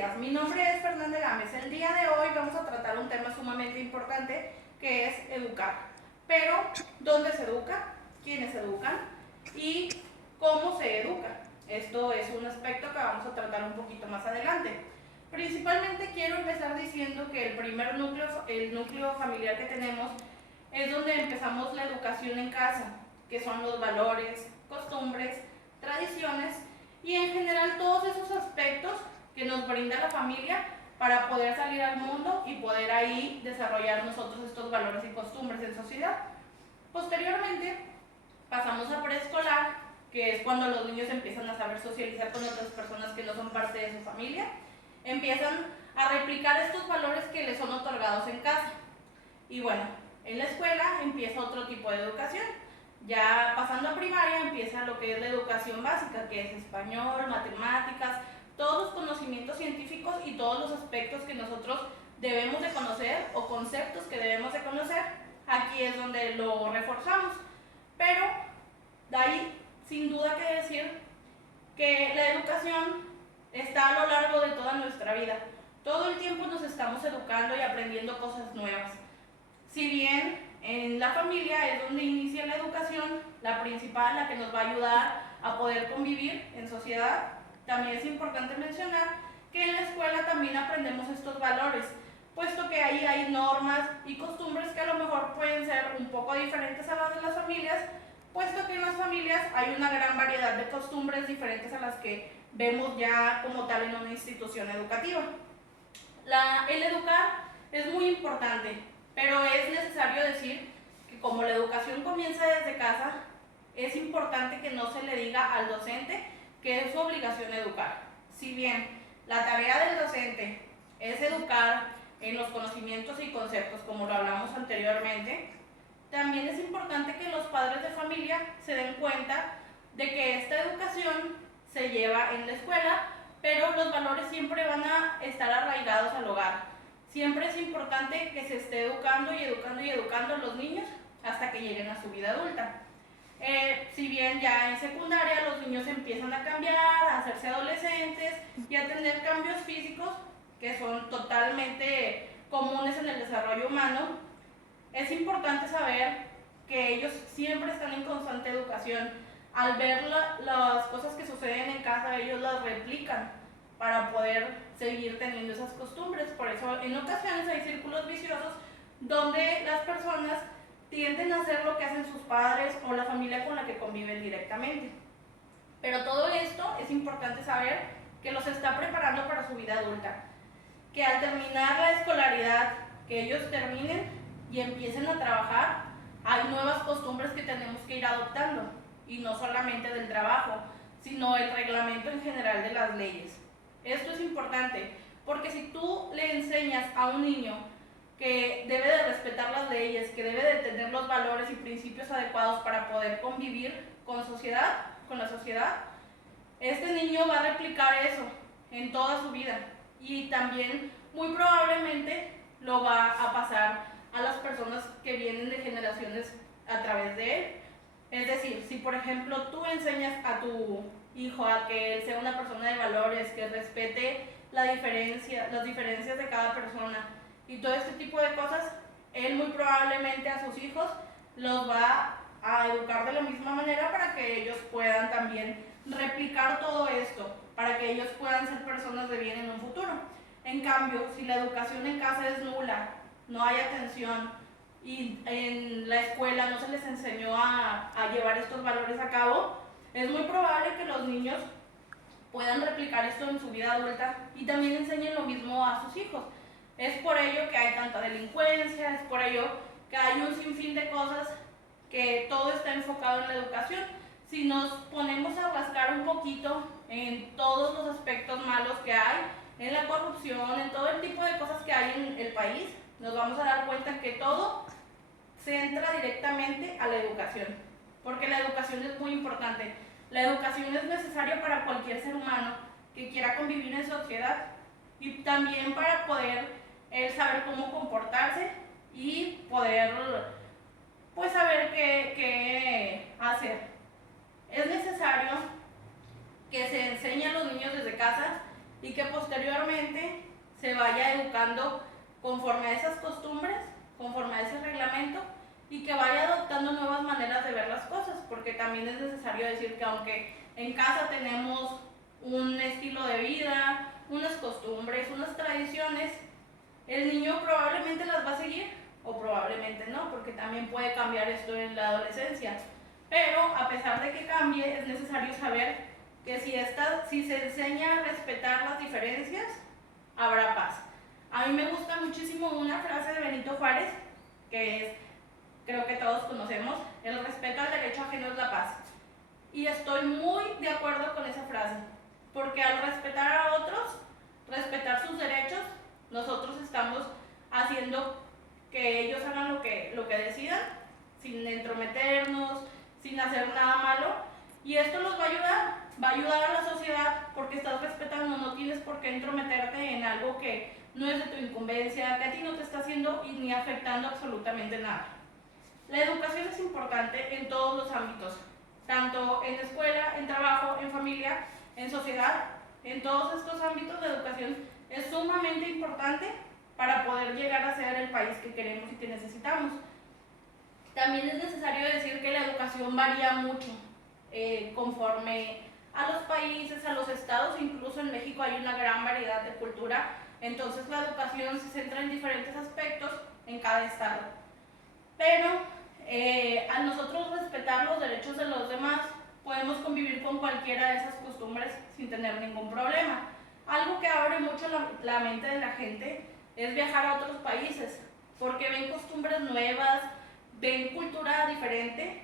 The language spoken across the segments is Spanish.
días, mi nombre es Fernanda Gámez. El día de hoy vamos a tratar un tema sumamente importante que es educar. Pero, ¿dónde se educa? ¿Quiénes educan? ¿Y cómo se educa? Esto es un aspecto que vamos a tratar un poquito más adelante. Principalmente quiero empezar diciendo que el primer núcleo, el núcleo familiar que tenemos, es donde empezamos la educación en casa, que son los valores, costumbres, tradiciones y en general todos esos aspectos que nos brinda la familia para poder salir al mundo y poder ahí desarrollar nosotros estos valores y costumbres en sociedad. Posteriormente pasamos a preescolar, que es cuando los niños empiezan a saber socializar con otras personas que no son parte de su familia, empiezan a replicar estos valores que les son otorgados en casa. Y bueno, en la escuela empieza otro tipo de educación. Ya pasando a primaria empieza lo que es la educación básica, que es español, matemáticas, todos los conocimientos científicos y todos los aspectos que nosotros debemos de conocer o conceptos que debemos de conocer. Aquí es donde lo reforzamos. Pero de ahí, sin duda que decir que la educación está a lo largo de toda nuestra vida. Todo el tiempo nos estamos educando y aprendiendo cosas nuevas. Si bien en la familia es donde inicia la educación, la principal, la que nos va a ayudar a poder convivir en sociedad, también es importante mencionar que en la escuela también aprendemos estos valores, puesto que ahí hay normas y costumbres que a lo mejor pueden ser un poco diferentes a las de las familias, puesto que en las familias hay una gran variedad de costumbres diferentes a las que vemos ya como tal en una institución educativa. El educar es muy importante, pero es necesario decir que como la educación comienza desde casa, es importante que no se le diga al docente que es su obligación educar. Si bien la tarea del docente es educar en los conocimientos y conceptos, como lo hablamos anteriormente, también es importante que los padres de familia se den cuenta de que esta educación se lleva en la escuela, pero los valores siempre van a estar arraigados al hogar. Siempre es importante que se esté educando y educando y educando a los niños hasta que lleguen a su vida adulta. Si bien ya en secundaria los niños empiezan a cambiar, a hacerse adolescentes y a tener cambios físicos que son totalmente comunes en el desarrollo humano, es importante saber que ellos siempre están en constante educación. Al ver las cosas que suceden en casa, ellos las replican para poder seguir teniendo esas costumbres. Por eso en ocasiones hay círculos viciosos donde las personas tienden a hacer lo que hacen sus padres o la familia con la que conviven directamente. Pero todo esto es importante saber que los está preparando para su vida adulta. Que al terminar la escolaridad, que ellos terminen y empiecen a trabajar, hay nuevas costumbres que tenemos que ir adoptando. Y no solamente del trabajo, sino el reglamento en general de las leyes. Esto es importante, porque si tú le enseñas a un niño que debe de respetar las leyes, que debe de tener los valores y principios adecuados para poder convivir con la sociedad, este niño va a replicar eso en toda su vida y también muy probablemente lo va a pasar a las personas que vienen de generaciones a través de él. Es decir, si por ejemplo tú enseñas a tu hijo a que él sea una persona de valores, que respete las diferencias de cada persona y todo este tipo de cosas, él muy probablemente a sus hijos los va a educar de la misma manera para que ellos puedan también replicar todo esto, para que ellos puedan ser personas de bien en un futuro. En cambio, si la educación en casa es nula, no hay atención y en la escuela no se les enseñó a llevar estos valores a cabo, es muy probable que los niños puedan replicar esto en su vida adulta y también enseñen lo mismo a sus hijos. Es por ello que hay tanta delincuencia, es por ello que hay un sinfín de cosas, que todo está enfocado en la educación. Si nos ponemos a rascar un poquito en todos los aspectos malos que hay, en la corrupción, en todo el tipo de cosas que hay en el país, nos vamos a dar cuenta que todo se entra directamente a la educación, porque la educación es muy importante. La educación es necesaria para cualquier ser humano que quiera convivir en sociedad y también para poder saber cómo comportarse y poder pues saber qué hacer. Es necesario que se enseñe a los niños desde casa y que posteriormente se vaya educando conforme a esas costumbres, conforme a ese reglamento, y que vaya adoptando nuevas maneras de ver las cosas, porque también es necesario decir que aunque en casa tenemos un estilo de vida, unas costumbres, unas tradiciones, el niño probablemente las va a seguir o probablemente no, porque también puede cambiar esto en la adolescencia. Pero a pesar de que cambie, es necesario saber que si se enseña a respetar las diferencias, habrá paz. A mí me gusta muchísimo una frase de Benito Juárez, que es, creo que todos conocemos: el respeto al derecho ajeno es la paz. Y estoy muy de acuerdo con esa frase, porque al respetar a otros, respetar sus derechos, nosotros estamos haciendo que ellos hagan lo que decidan, sin entrometernos, sin hacer nada malo, y esto los va a ayudar a la sociedad, porque estás respetando, no tienes por qué entrometerte en algo que no es de tu incumbencia, que a ti no te está haciendo y ni afectando absolutamente nada. La educación es importante en todos los ámbitos, tanto en escuela, en trabajo, en familia, en sociedad. En todos estos ámbitos de educación es sumamente importante para poder llegar a ser el país que queremos y que necesitamos. También es necesario decir que la educación varía mucho conforme a los países, a los estados. Incluso en México hay una gran variedad de cultura, entonces la educación se centra en diferentes aspectos en cada estado. Pero al nosotros respetar los derechos de los demás, podemos convivir con cualquiera de esas costumbres sin tener ningún problema. Algo que abre mucho la mente de la gente es viajar a otros países, porque ven costumbres nuevas, ven cultura diferente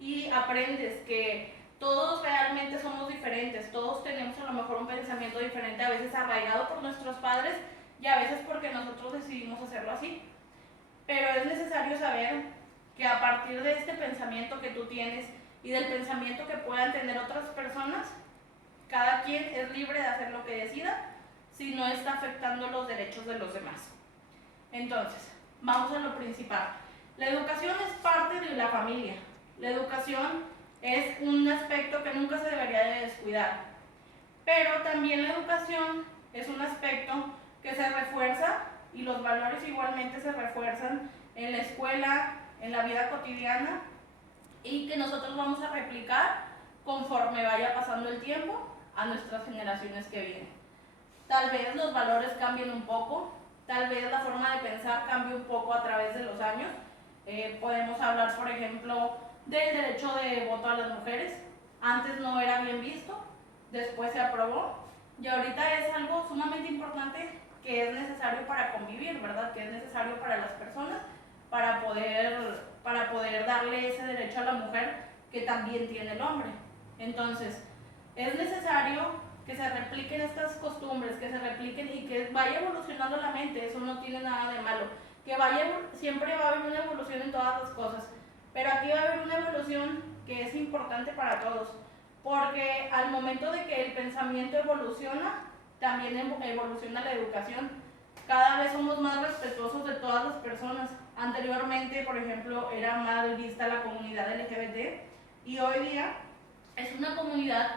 y aprendes que todos realmente somos diferentes, todos tenemos a lo mejor un pensamiento diferente, a veces arraigado por nuestros padres y a veces porque nosotros decidimos hacerlo así. Pero es necesario saber que a partir de este pensamiento que tú tienes y del pensamiento que puedan tener otras personas, cada quien es libre de hacer lo que decida si no está afectando los derechos de los demás. Entonces, vamos a lo principal. La educación es parte de la familia. La educación es un aspecto que nunca se debería de descuidar. Pero también la educación es un aspecto que se refuerza, y los valores igualmente se refuerzan en la escuela, en la vida cotidiana, y que nosotros vamos a replicar conforme vaya pasando el tiempo a nuestras generaciones que vienen. Tal vez los valores cambien un poco, tal vez la forma de pensar cambie un poco a través de los años. Podemos hablar, por ejemplo, del derecho de voto a las mujeres. Antes no era bien visto, después se aprobó, y ahorita es algo sumamente importante que es necesario para convivir, ¿verdad? Que es necesario para las personas, para poder darle ese derecho a la mujer que también tiene el hombre. Entonces, es necesario que se repliquen estas costumbres, que se repliquen y que vaya evolucionando la mente. Eso no tiene nada de malo. Siempre va a haber una evolución en todas las cosas, pero aquí va a haber una evolución que es importante para todos, porque al momento de que el pensamiento evoluciona, también evoluciona la educación. Cada vez somos más respetuosos de todas las personas. Anteriormente, por ejemplo, era mal vista la comunidad LGBT, y hoy día es una comunidad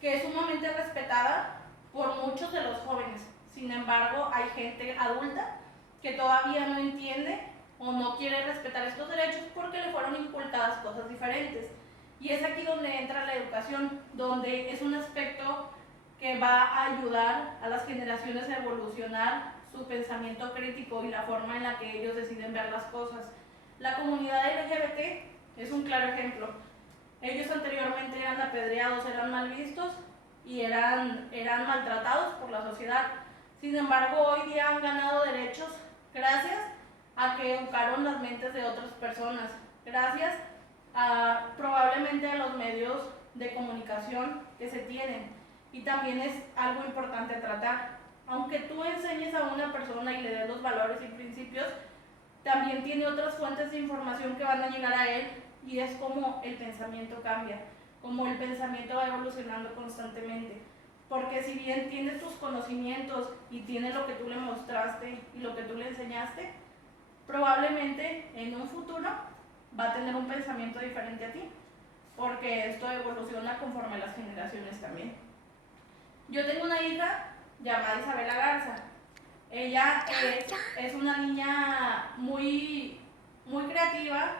que es sumamente respetada por muchos de los jóvenes. Sin embargo, hay gente adulta que todavía no entiende o no quiere respetar estos derechos porque le fueron inculcadas cosas diferentes. Y es aquí donde entra la educación, donde es un aspecto que va a ayudar a las generaciones a evolucionar su pensamiento crítico y la forma en la que ellos deciden ver las cosas. La comunidad LGBT es un claro ejemplo. Ellos anteriormente eran apedreados, eran mal vistos y eran maltratados por la sociedad. Sin embargo, hoy día han ganado derechos gracias a que educaron las mentes de otras personas, gracias a probablemente a los medios de comunicación que se tienen. Y también es algo importante tratar. Aunque tú enseñes a una persona y le des los valores y principios, también tiene otras fuentes de información que van a llegar a él, y es como el pensamiento cambia, como el pensamiento va evolucionando constantemente. Porque si bien tiene tus conocimientos y tiene lo que tú le mostraste y lo que tú le enseñaste, probablemente en un futuro va a tener un pensamiento diferente a ti, porque esto evoluciona conforme a las generaciones también. Yo tengo una hija llamada Isabela Garza. Ella es una niña muy, muy creativa,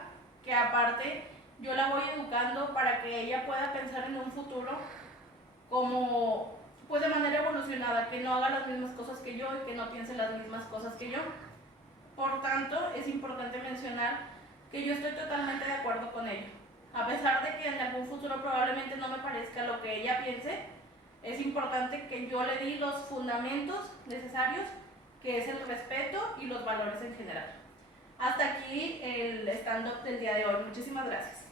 que aparte yo la voy educando para que ella pueda pensar en un futuro como, pues de manera evolucionada, que no haga las mismas cosas que yo y que no piense las mismas cosas que yo. Por tanto, es importante mencionar que yo estoy totalmente de acuerdo con ello. A pesar de que en algún futuro probablemente no me parezca lo que ella piense, es importante que yo le di los fundamentos necesarios, que es el respeto y los valores en general. Hasta aquí el stand-up del día de hoy. Muchísimas gracias.